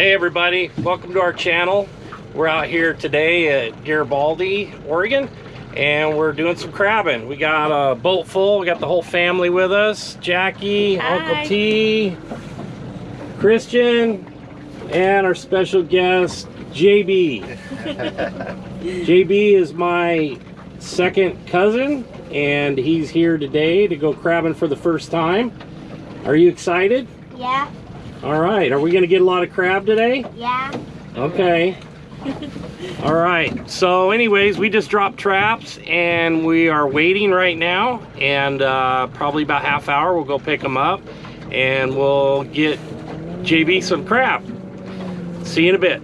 Hey everybody, welcome to our channel. We're out here today at Garibaldi, Oregon, and we're doing some crabbing. We got a boat full, we got the whole family with us. Jackie, Hi. Uncle T, Christian, and our special guest, JB. JB is my second cousin, and he's here today to go crabbing for the first time. Are you excited? Yeah. All right, are we gonna get a lot of crab today? Yeah. Okay. All right, so anyways, we just dropped traps and we are waiting right now, and probably about half hour we'll go pick them up and we'll get JB some crab. See you in a bit.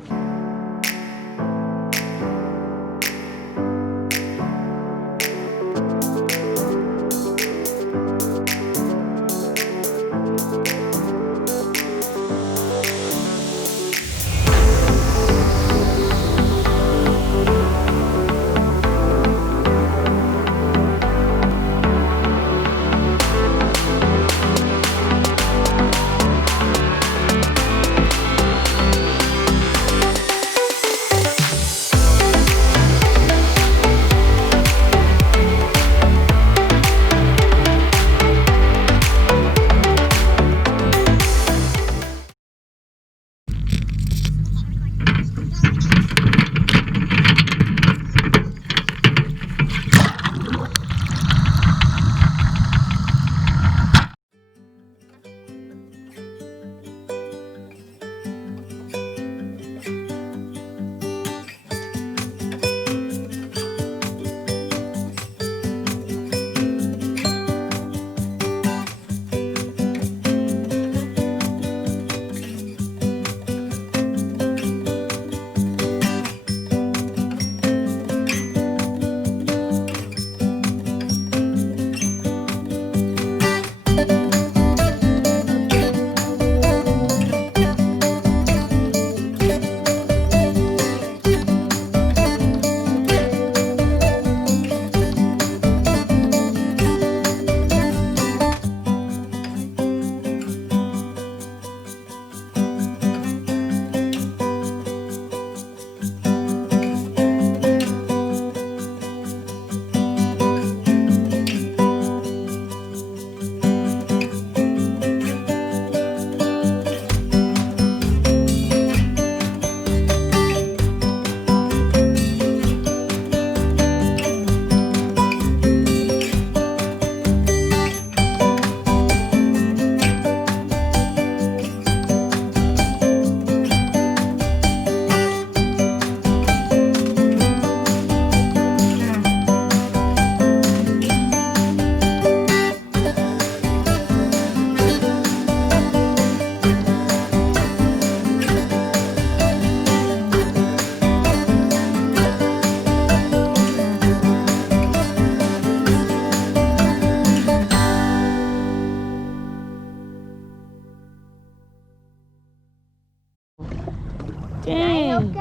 Dang.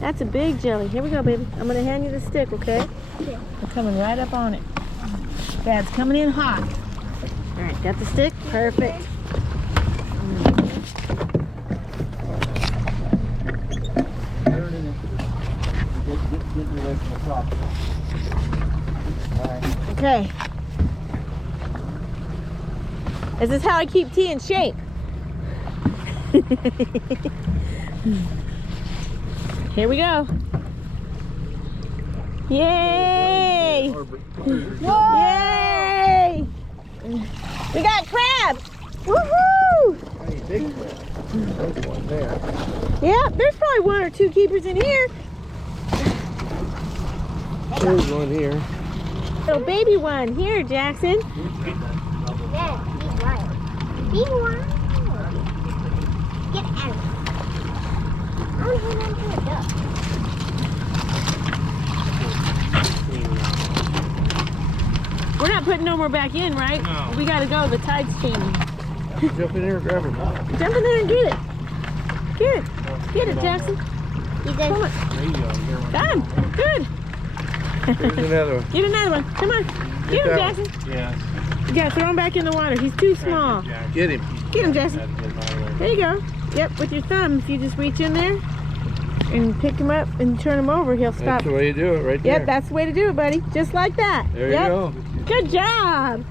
That's a big jelly. Here we go, baby. I'm going to hand you the stick, okay? Okay. We're coming right up on it. Dad's coming in hot. All right, got the stick? Perfect. Okay. Is this how I keep T in shape? Here we go. Yay! Yay! We got crab! Woohoo! Hey, big crab. There's one there. Yeah, there's probably one or two keepers in here. There's one here. Little baby one. Here, Jackson. Yeah, be wild. Get out. I want to hold on to a duck. We're not putting no more back in, right? No. We gotta go. The tide's changing. Jump in here and grab it. Jump in there and get it. Get it. Get it, Jackson. You Come on. There you go. Got him. Good. Here's another one. Get another one. Come on. Get him, Jackson. Yeah. You gotta throw him back in the water. He's too small. Get him. Get him, Jackson. There you go. Yep, with your thumb. If you just reach in there and pick him up and turn him over, he'll stop. That's the way you do it right there. Yep, that's the way to do it, buddy. Just like that. There Yep. you go. Good job.